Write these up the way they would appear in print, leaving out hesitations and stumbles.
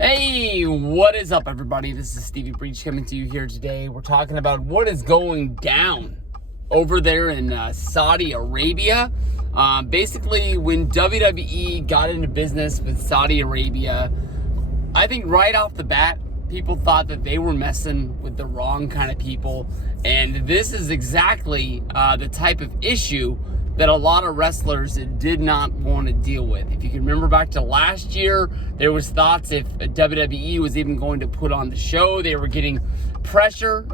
Hey, what is up, everybody? This is Stevie Breach coming to you here today. We're talking about what is going down over there in Saudi Arabia. Basically, when WWE got into business with Saudi Arabia, I think right off the bat, people thought that they were messing with the wrong kind of people. And this is exactly the type of issue that a lot of wrestlers did not want to deal with. If you can remember back to last year, there was thoughts if WWE was even going to put on the show. They were getting pressure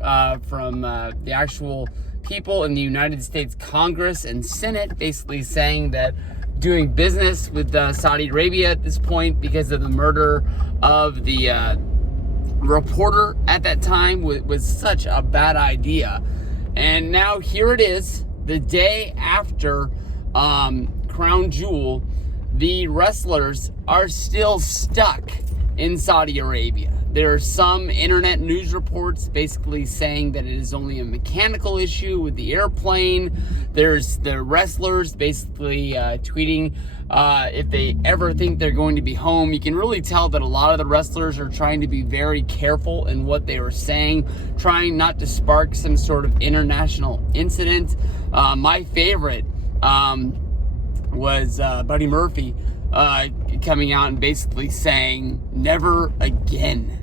from the actual people in the United States Congress and Senate, basically saying that doing business with Saudi Arabia at this point, because of the murder of the reporter at that time, was such a bad idea. And now here it is, the day after Crown Jewel, the wrestlers are still stuck in Saudi Arabia. There are some internet news reports basically saying that it is only a mechanical issue with the airplane. There's the wrestlers basically tweeting if they ever think they're going to be home. You can really tell that a lot of the wrestlers are trying to be very careful in what they are saying, trying not to spark some sort of international incident. My favorite was Buddy Murphy coming out and basically saying, "Never again."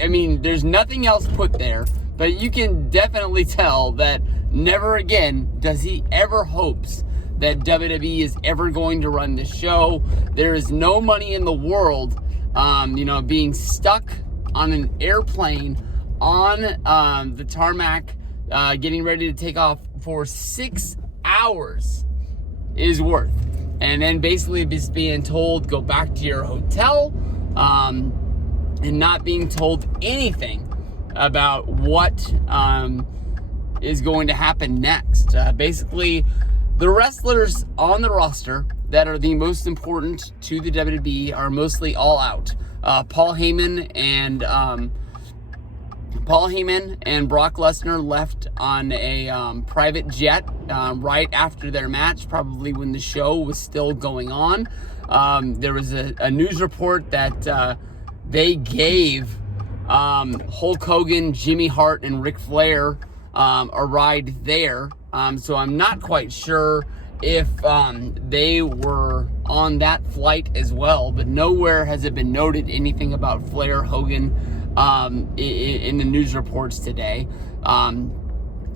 I mean, there's nothing else put there, but you can definitely tell that never again does he ever hopes that WWE is ever going to run the show. There is no money in the world, being stuck on an airplane on the tarmac, getting ready to take off for 6 hours is worth. And then basically just being told, go back to your hotel, and not being told anything about what is going to happen next. Basically, the wrestlers on the roster that are the most important to the WWE are mostly all out. Paul Heyman and Brock Lesnar left on a private jet right after their match, probably when the show was still going on. There was a news report that they gave Hulk Hogan, Jimmy Hart, and Ric Flair a ride there. So I'm not quite sure if they were on that flight as well, but nowhere has it been noted anything about Flair, Hogan in the news reports today.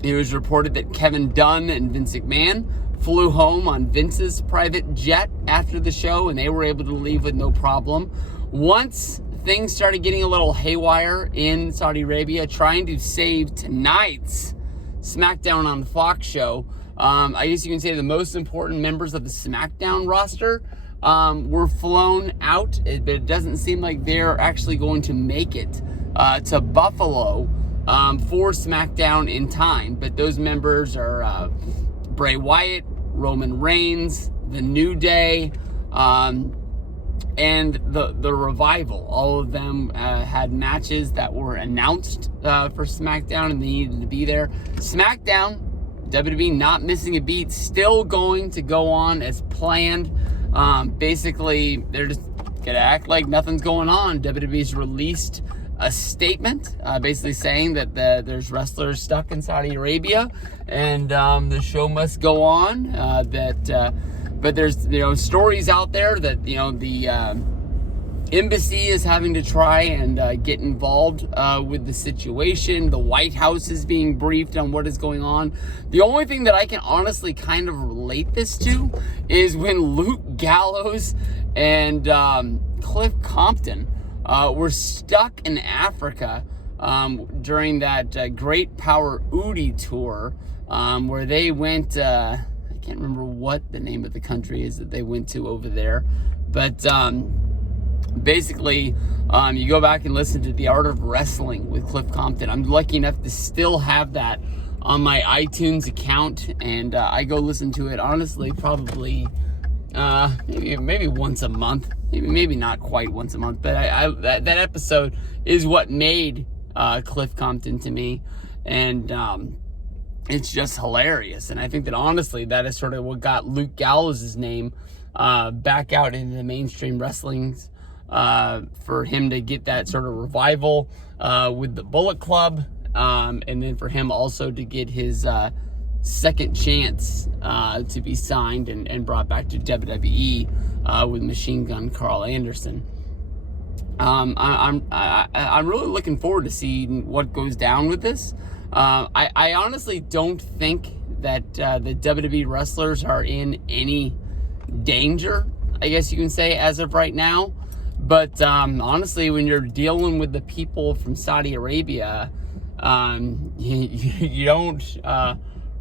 It was reported that Kevin Dunn and Vince McMahon flew home on Vince's private jet after the show, and they were able to leave with no problem. Once things started getting a little haywire in Saudi Arabia, trying to save tonight's SmackDown on Fox show, I guess you can say the most important members of the SmackDown roster were flown out, but it doesn't seem like they're actually going to make it to Buffalo for SmackDown in time. But those members are Bray Wyatt, Roman Reigns, The New Day, and the Revival. All of them had matches that were announced for SmackDown, and they needed to be there. SmackDown, WWE not missing a beat, still going to go on as planned. Basically, they're just gonna act like nothing's going on. WWE's released a statement basically saying that there's wrestlers stuck in Saudi Arabia, and the show must go on. But there's stories out there that the embassy is having to try and get involved with the situation. The White House is being briefed on what is going on. The only thing that I can honestly kind of relate this to is when Luke Gallows and Cliff Compton were stuck in Africa during that Great Power Udi tour, where they went, I can't remember what the name of the country is that they went to over there, but basically, you go back and listen to The Art of Wrestling with Cliff Compton. I'm lucky enough to still have that on my iTunes account, and I go listen to it, honestly, probably maybe once a month. Maybe not quite once a month, but that episode is what made Cliff Compton to me, and it's just hilarious. And I think that honestly, that is sort of what got Luke Gallows' name back out into the mainstream wrestling's for him to get that sort of revival with the Bullet Club, and then for him also to get his second chance to be signed and brought back to WWE with Machine Gun Carl Anderson. I'm really looking forward to seeing what goes down with this. I honestly don't think that the WWE wrestlers are in any danger, I guess you can say, as of right now. But honestly, when you're dealing with the people from Saudi Arabia, you don't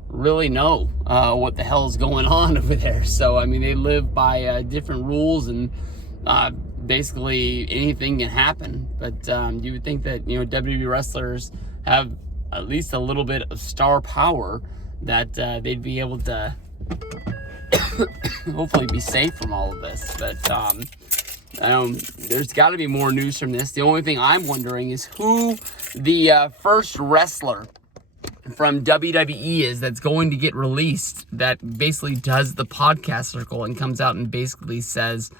really know what the hell is going on over there. So, I mean, they live by different rules, and basically anything can happen. But you would think that, WWE wrestlers have at least a little bit of star power, that they'd be able to hopefully be safe from all of this. But there's got to be more news from this. The only thing I'm wondering is who the first wrestler from WWE is that's going to get released, that basically does the podcast circle and comes out and basically says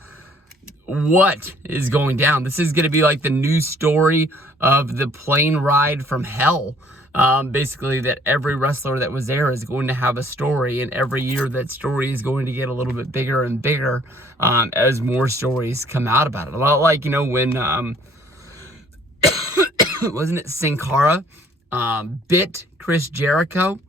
what is going down. This is going to be like the news story of the plane ride from hell. Basically, that every wrestler that was there is going to have a story, and every year that story is going to get a little bit bigger and bigger as more stories come out about it. A lot like, when wasn't it Sin Cara bit Chris Jericho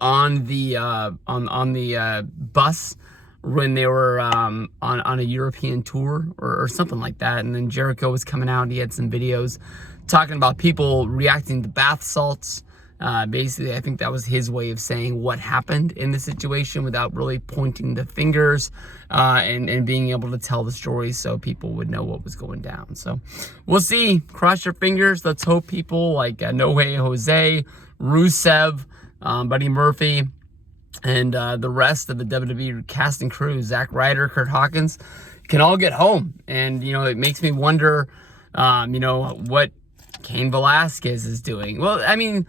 on the bus when they were on a European tour or something like that, and then Jericho was coming out and he had some videos talking about people reacting to bath salts. Basically, I think that was his way of saying what happened in the situation without really pointing the fingers, and being able to tell the story so people would know what was going down. So we'll see. Cross your fingers. Let's hope people like No Way Jose, Rusev, Buddy Murphy, and the rest of the WWE cast and crew, Zack Ryder, Kurt Hawkins, can all get home. And, it makes me wonder, what Cain Velasquez is doing. Well, I mean,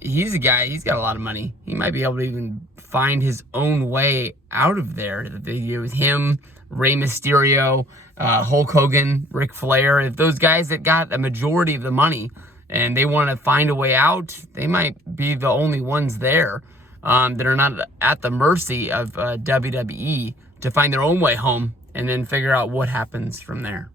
he's a guy, he's got a lot of money. He might be able to even find his own way out of there. With him, Rey Mysterio, Hulk Hogan, Ric Flair, if those guys that got a majority of the money and they want to find a way out, they might be the only ones there that are not at the mercy of WWE to find their own way home and then figure out what happens from there.